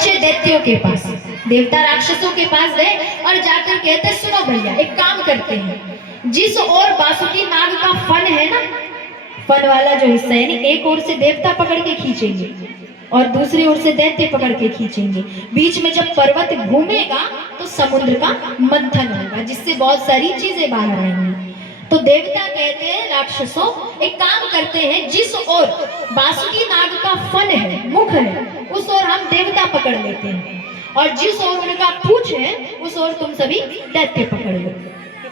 पहुंचे दैत्यों के पास। देवता राक्षसों के पास गए और जाकर कहते सुनो भैया, एक काम करते हैं, जिस ओर बासुकी नाग का फन है ना, फन वाला जो हिस्सा है, एक ओर से देवता पकड़ के खींचेंगे और दूसरी ओर से दैत्य पकड़ के खींचेंगे। बीच में जब पर्वत घूमेगा तो समुद्र का मंथन होगा, जिससे बहुत सारी चीजें बाहर आएंगी। तो देवता कहते हैं राक्षसों, एक काम करते हैं, जिस ओर बासुकी नाग का फन है, मुख है, उस ओर हम देवता पकड़ लेते हैं और जिस ओर उनका पूंछ है उस ओर तुम सभी दैत्य पकड़ लो।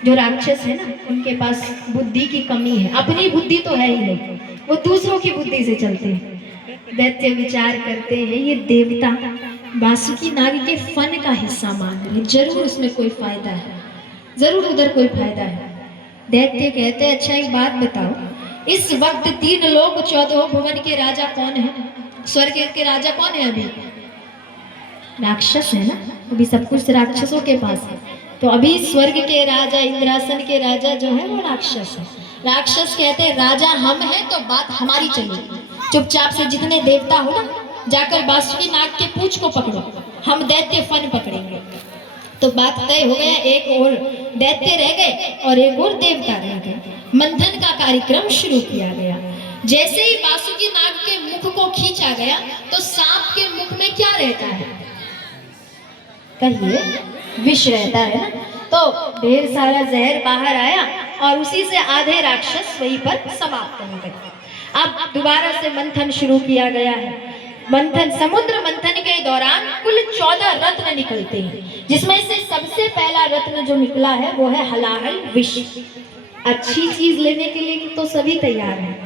जो राक्षस है ना, उनके पास बुद्धि की कमी है, अपनी बुद्धि तो है ही नहीं, वो दूसरों की बुद्धि से चलते हैं। दैत्य विचार करते हैं ये देवता बासुकी नाग के फन का हिस्सा मान रहे, जरूर उसमें कोई फायदा है, जरूर उधर कोई फायदा है। दैत्य कहते हैं अच्छा एक बात बताओ, इस वक्त 3 लोक 14 भुवन के राजा कौन है? स्वर्ग के राजा कौन है? अभी राक्षस है ना, अभी सब कुछ राक्षसों के पास है। तो अभी स्वर्ग के राजा, इंद्रासन के राजा जो है वो राक्षस है। राक्षस कहते हैं राजा हम हैं तो बात हमारी चलेगी, चुपचाप से जितने देवता हो ना जाकर बासुकी नाग के पूंछ को पकड़ो, हम दैत्य फन पकड़ेंगे। तो बात तय हो गया, एक और दैत्य रह गए और एक और देवता रह गए। मंथन का कार्यक्रम शुरू किया गया। जैसे ही बासुकी नाग के मुख को खींचा गया तो सांप के मुख में क्या रहता है? कहिए, विष रहता है ना। तो ढेर सारा जहर बाहर आया और उसी से आधे राक्षस वहीं पर समाप्त हो गए। अब दोबारा से मंथन शुरू किया गया है। मंथन, समुद्र मंथन के दौरान कुल 14 रत्न निकलते हैं, जिसमें से सबसे पहला रत्न जो निकला है वो है हलाहल विष। अच्छी चीज लेने के लिए तो सभी तैयार हैं,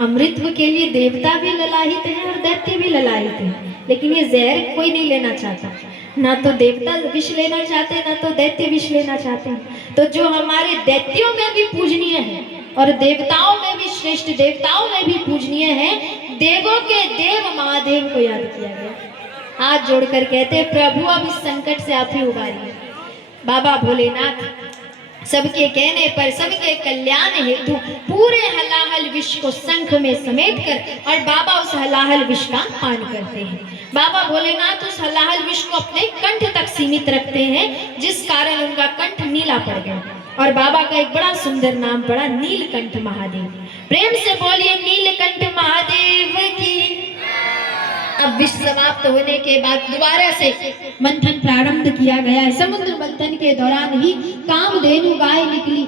अमृतत्व के लिए देवता भी ललाहित हैं और दैत्य भी ललाहित हैं, लेकिन ये जहर कोई नहीं लेना चाहता, ना तो देवता विष लेना चाहते ना तो दैत्य विष लेना चाहते हैं। तो जो हमारे दैत्यों में भी पूजनीय है और देवताओं में भी श्रेष्ठ, देवताओं में भी पूजनीय है, देवों के देव महादेव को याद किया गया। हाथ जोड़कर कहते हैं प्रभु अब इस संकट से आप ही उबारिए। बाबा भोलेनाथ सबके कहने पर, सबके कल्याण हेतु पूरे हलाहल विष को शंख में समेट कर और बाबा उस हलाहल विष का पान करते हैं। बाबा भोलेनाथ उस हलाहल विष को अपने कंठ तक सीमित रखते हैं, जिस कारण उनका कंठ नीला पड़ गया और बाबा का एक बड़ा सुंदर नाम पड़ा, नीलकंठ महादेव। प्रेम से बोलिए नीलकंठ महादेव की। अब विष समाप्त होने के बाद दोबारा से मंथन प्रारंभ किया गया है। समुद्र मंथन के दौरान ही कामधेनु गाय निकली